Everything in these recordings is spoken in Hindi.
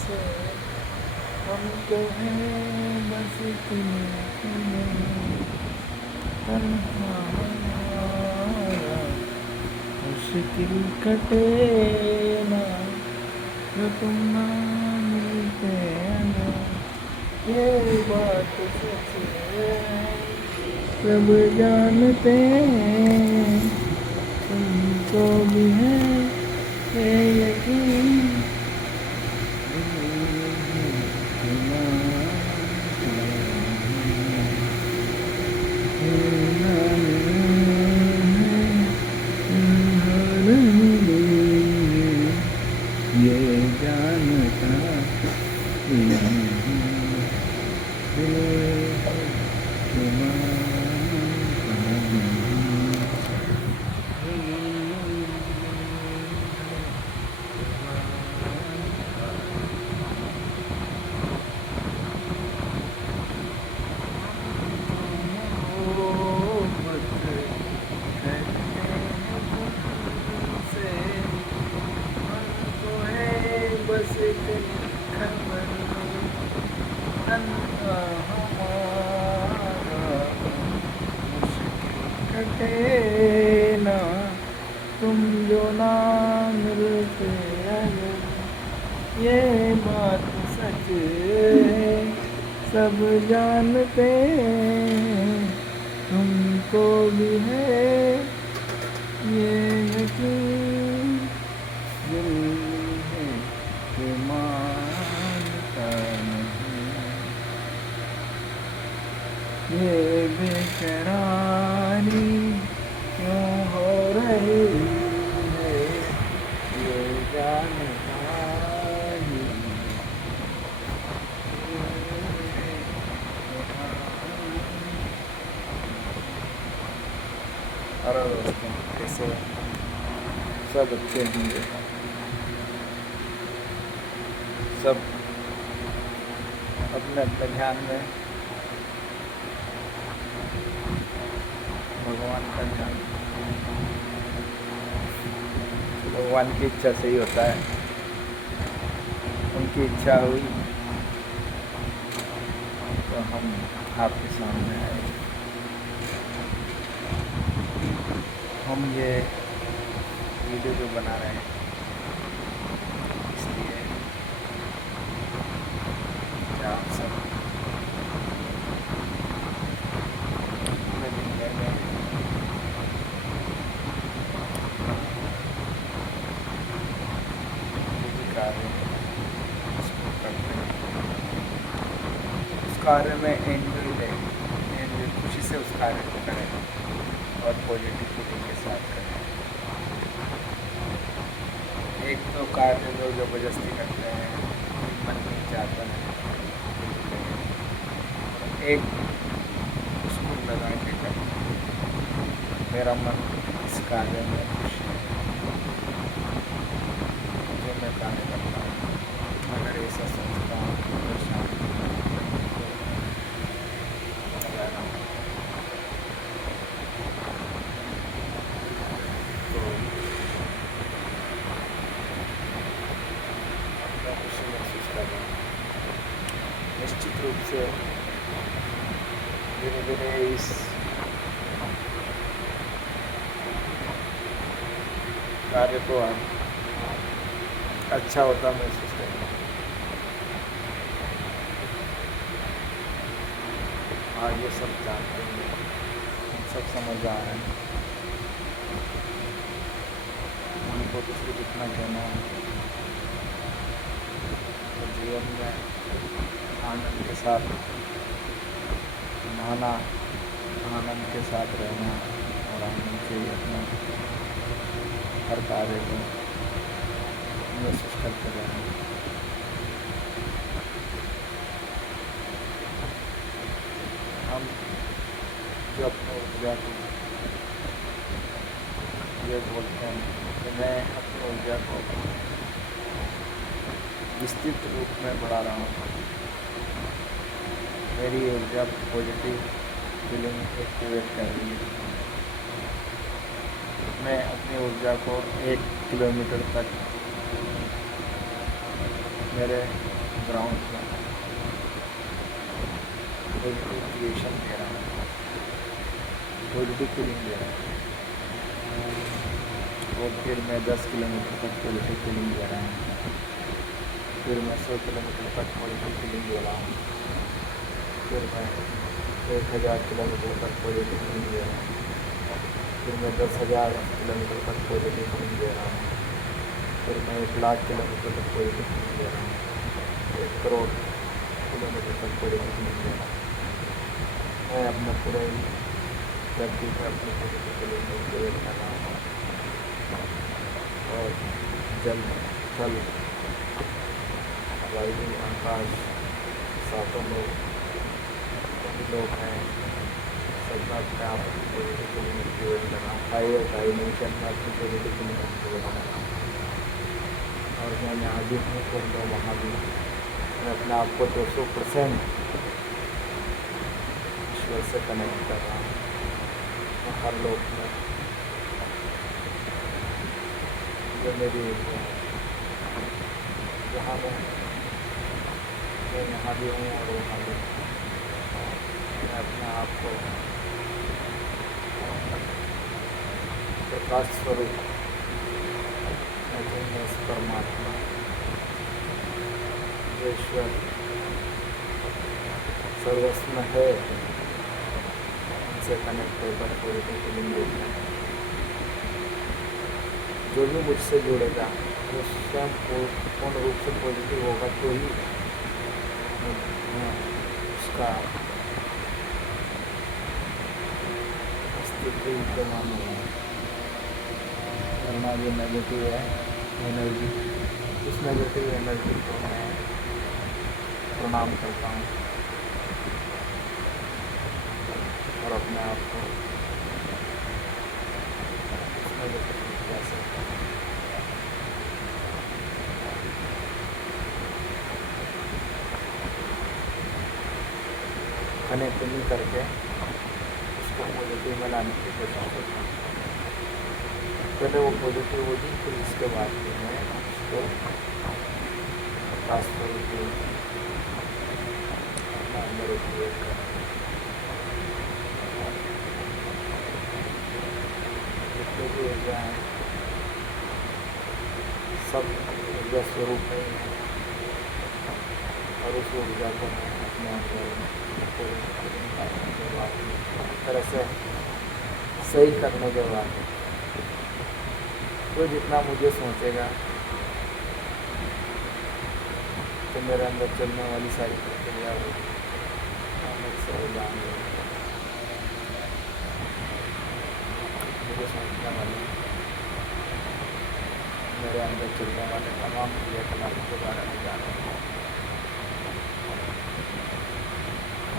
से हमको है बस इतने तन्हा हमारा मुश्किल कटे ना जो तुम ना मिलते ना, ये बात सच है सब जानते हैं, तुमको भी है ये यकीन। ये जानता बस इतनी खबर तन्हा हमारा मुश्किल कटे ना तुम जो ना मिलते अगर, ये बात सच है सब जानते हैं, तुमको भी है ये यकीन। दिल है कि मानता नहीं, ये बेकरारी क्यों हो रही है, ये जानता ही अरे दोस्तों कैसे सब अच्छे होंगे, सब अपने अपने ध्यान में भगवान का ध्यान, भगवान की इच्छा से ही होता है। उनकी इच्छा हुई तो हम आपके सामने आए। हम ये वीडियो जो बना रहे हैं इसलिए क्या आप सब अपने दिन में जो भी कार्य उसको करते हैं, उस कार्य में एंजॉय लें, एंजॉय खुशी से उस कार्य को करें और पॉजिटिव फीलिंग के साथ करें। एक तो कार्य जो ज़बरदस्ती करते हैं, मन नहीं चाहता है, एक उसको लगा के करते हैं। मेरा मन इस कार्य में खुश है जो मैं कार्य करता हूँ। अगर ऐसा सोचता हूँ तो शांति निश्चित रूप से धीरे धीरे इस कार्य को अच्छा होता महसूस करेंगे। आज ये सब जानते हैं, सब समझ आ रहे हैं, उनको तो सिर्फ इतना कहना है तो जीवन में आनंद के साथ नहाना, आनंद के साथ रहना और आनंद से ही अपना हर कार्य को महसूस करते रहना। हम जो अपने ऊर्जा को ये बोलते हैं कि मैं अपनी ऊर्जा को विस्तृत रूप में बढ़ा रहा हूँ। मेरी ऊर्जा पॉजिटिव फीलिंग एक्टिवेट कर रही है। मैं अपनी ऊर्जा को 1 किलोमीटर तक मेरे ग्राउंड में पॉजिटिव क्रिएशन दे रहा हूँ, पॉजिटिव फीलिंग दे रहा हूँ। और फिर मैं 10 किलोमीटर तक पॉजिटिव फीलिंग दे रहा हूँ, फिर मैं 100 किलोमीटर तक पॉजिटिव फीलिंग दे रहा हूँ, फिर मैं 1000 किलोमीटर तक पॉजिटिव फीलिंग दे रहा हूँ, फिर मैं 10,000 किलोमीटर तक पॉजिटिव फीलिंग दे रहा हूँ, फिर मैं 1,00,000 किलोमीटर तक पॉजिटिव फीलिंग दे रहा हूँ, 1 करोड़ किलोमीटर तक पॉजिटिव फीलिंग दे रहा हूँ। मैं अपने पूरे धरती पर अपनी पॉजिटिव फीलिंग क्रिएट कर रहा हूँ। और जल, थल, वायु, आकाश, सातों लोग, सभी लोग हैं, सब में अपने आप की पॉजिटिव फीलिंग क्रिएट कर रहा हूँ। हायर डायमेंशन में अपनी पॉजिटिव फीलिंग क्रिएट कर रहा हूँ। और मैं यहाँ भी हूँ तो मैं वहाँ भी हूँ। मैं अपने आप को 200% ईश्वर से कनेक्ट कर रहा हूँ। मैं हर लोक में जो मेरी जहाँ मैं यहाँ भी हूँ और वहाँ भी हूँ। मैं अपने आप को प्रकाश स्वरूप परमात्मा ईश्वर सर्वस्व में है, उनसे कनेक्ट होकर पॉजिटिव फीलिंग देते हैं। जो भी मुझसे जुड़ेगा वो स्वयं पूर्ण रूप से पॉजिटिव होगा तो ही मैं उसका अस्तित्व विद्यमान होगा। वरना जो नेगेटिव है एनर्जी, उस नेगेटिव एनर्जी को मैं प्रणाम करता हूँ और अपने आप को उस नेगेटिव कैसे कनेक्ट नहीं करके उसको पॉजिटिव में लाने की कोशिश करता हूँ। पहले वो पॉजिटिव होगी, फिर इसके बाद फिर मैं उसको खास करके अपना अंदर उपयोग करूँ। जितने भी ऊर्जा हैं सब ऊर्जा स्वरूप है और उस ऊर्जा को मैं अपने अंदर तरह से सही करने के बाद तो जितना मुझे सोचेगा तो मेरे अंदर चलने वाली सारी प्रक्रिया होगी, मुझसे जान मुझे सोचने वाली मेरे अंदर चलने वाले तमाम क्रियाकलापों के बारे में जानेंगे।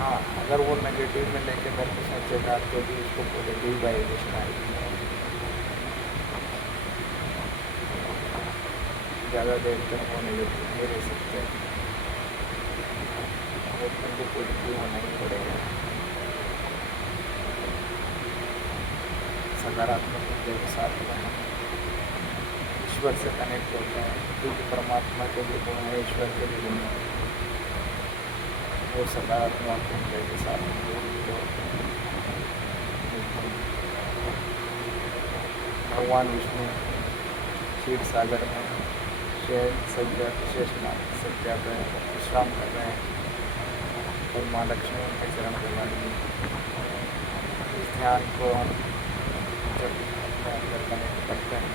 हाँ, अगर वो नेगेटिव में लेके मेरे को सोचेगा तो भी उसको पॉजिटिव वाइब्रेशन आएगी। ज़्यादा देर तक वो नेगेटिव नहीं रह सकते, उनको पॉजिटिव होना ही पड़ेगा। सकारात्मक ऊर्जा के साथ में ईश्वर से कनेक्ट होते हैं, क्योंकि परमात्मा के भी गुण है, ईश्वर के भी गुण है। वो सकारात्मक ऊर्जा के साथ भगवान विष्णु क्षीर सागर में सज्जा पर विश्राम कर रहे हैं और माँ लक्ष्मी उनके चरण प्रणाली। इस ध्यान को हम जब अपने अंदर कनेक्ट करते हैं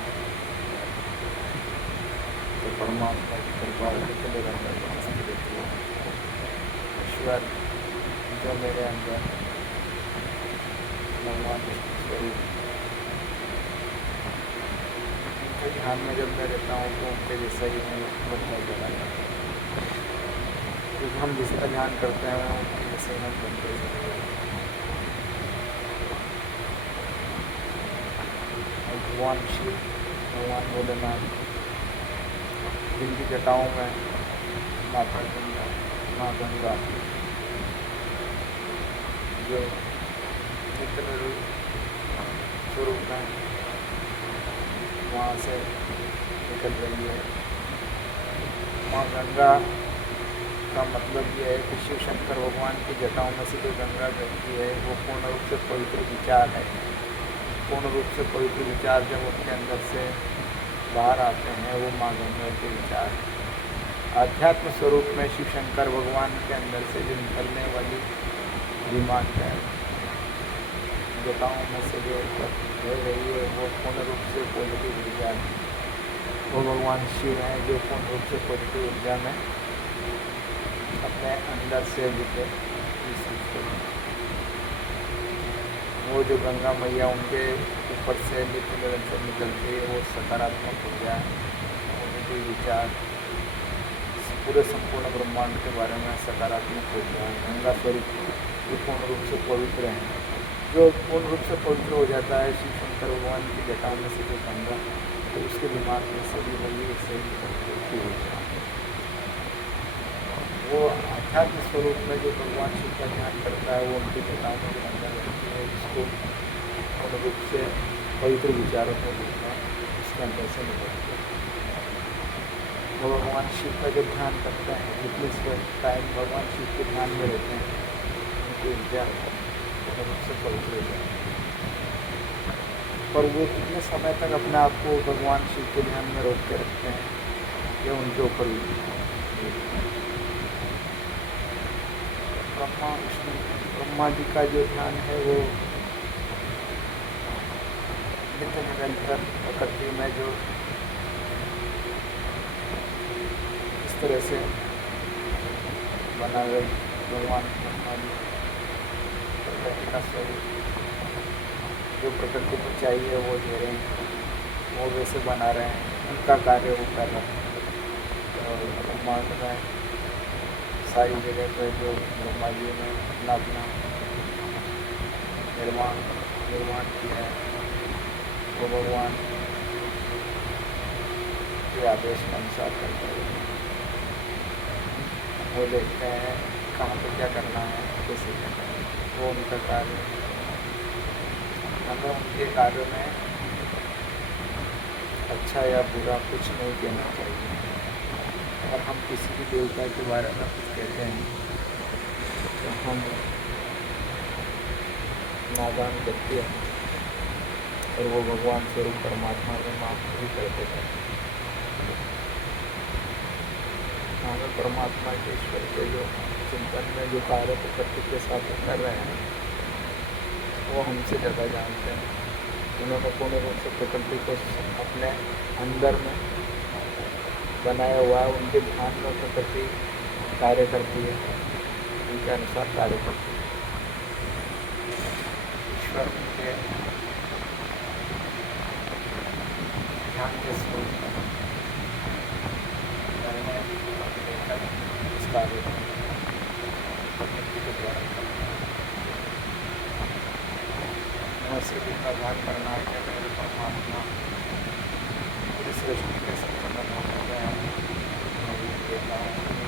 तो परमात्मा की कृपा कितने अंदर पहुँच देती है। ईश्वर जो मेरे अंदर भगवान विष्णु स्वरूप उनके ध्यान में जब मैं रहता हूँ तो उनके जैसा ही मैं बनता चला जाता हूँ, क्योंकि हम जिसका ध्यान करते हैं उनके जैसे ही हम बनते चले जाते हैं। भगवान शिव, भगवान भोलेनाथ, जिनकी जटाओं में माता गंगा, माँ गंगा जो नित्य स्वरूप है वहाँ से निकल रही है, वहाँ गंगा का मतलब ये है कि शिव शंकर भगवान की जटाओं में से जो गंगा बहती है वो पूर्ण रूप से पवित्र विचार है। पूर्ण रूप से पवित्र विचार जब उनके अंदर से बाहर आते हैं वो माँ गंगा के विचार हैं। आध्यात्म स्वरूप में शिव शंकर भगवान के अंदर से जो निकलने वाली दिमाग है जटाओं में से जो बह रही है वो पूर्ण रूप से पॉजिटिव ऊर्जा है। वो भगवान शिव हैं जो पूर्ण रूप से पॉजिटिव ऊर्जा में अपने अंदर से जुटे रिसीव करें। वो जो गंगा मैया उनके ऊपर से नित्य निरंतर निकलती है वो सकारात्मक ऊर्जा है, पॉजिटिव विचार, पूरे संपूर्ण ब्रह्मांड के बारे में सकारात्मक ऊर्जा है। गंगा स्वरूप जो पूर्ण रूप से पवित्र हैं, जो पूर्ण रूप से पवित्र हो जाता है शिव शंकर भगवान की जटाओं में से जो गंगा, तो उसके दिमाग में सभी वही सही की ऊर्जा। वो आध्यात्म स्वरूप में जो भगवान शिव का ध्यान करता है वो उनकी जटाओं में जो गंगा रहती है उसको पूर्ण रूप से पवित्र विचारों को रूप में उसके अंदर से निकलते हैं। वो भगवान शिव का जो ध्यान करते हैं जितने टाइम भगवान शिव के ध्यान में रहते हैं उनकी ऊर्जा पूर्ण रूप से पवित्र हो जाती है। पर वो कितने समय तक अपने आप को भगवान शिव के ध्यान में रोक के रखते हैं ये उनके ऊपर ब्रह्मा विष्णु ब्रह्मा जी का जो ध्यान है वो नित्य निरंतर प्रकृति में जो इस तरह से बना गए भगवान ब्रह्मा जी प्रकृति का स्वरूप जो प्रकृति को चाहिए वो दे रहे हैं, वो वैसे बना रहे हैं, उनका कार्य वो कर रहे हैं। और ब्रह्मांड में सारी जगह पर जो ब्रह्मा जी ने अपना अपना निर्माण किया है वो भगवान के आदेश के अनुसार करते हैं। वो देखते हैं कहाँ पर क्या करना है, कैसे करना है, वो उनका कार्य है। हमें उनके कार्य में अच्छा या बुरा कुछ नहीं कहना चाहिए। अगर हम किसी भी देवता के बारे में कुछ कहते हैं तो हम नादान व्यक्ति हैं और वो भगवान स्वरूप परमात्मा में माफ भी करते थे। हमें परमात्मा के ईश्वर के जो चिंतन में जो कार्य प्रकृति के साथ कर रहे हैं वो हमसे ज़्यादा जानते हैं। उन्होंने पूर्ण रूप से प्रकृति को अपने अंदर में बनाया हुआ है। उनके ध्यान में प्रकृति कार्य करती है, उनके अनुसार कार्य करती है। ईश्वर उनके ध्यान के स्वरूप इस कार्य प्रकृति के द्वारा ऐसे भी का ध्यान करना है कि मेरे परमात्मा पूरी सृष्टि के संबंध होने गए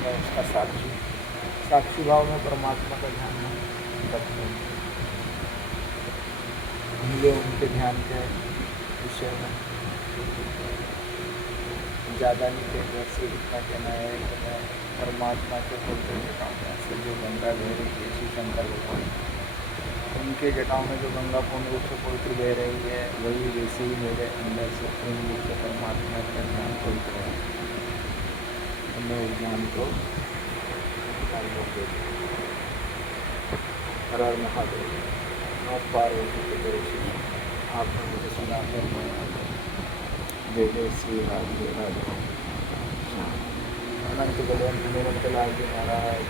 मैं उसका साक्षी भाव में परमात्मा का ध्यान करते हैं। मुझे उनके ध्यान के विषय में ज़्यादा नहीं कहना से इतना कहना है कि मैं परमात्मा के बोलते जटाऊँ ऐसे जो गंगा बह रही है शिव शंकर भगवान उनके जटाओं में जो गंगा पूर्ण रूप से पवित्र बह रही है वही वैसे ही मेरे अंदर से पूर्ण रूप से परमात्मा का ध्यान पवित्र है। तो मैं उस ज्ञान को हर हर महादेव आप पार्वती के दर्शी आपने मुझे सुना कर जय जय श्री राधे राधे अनंत बलवंत हनुमंत लाल जी महाराज।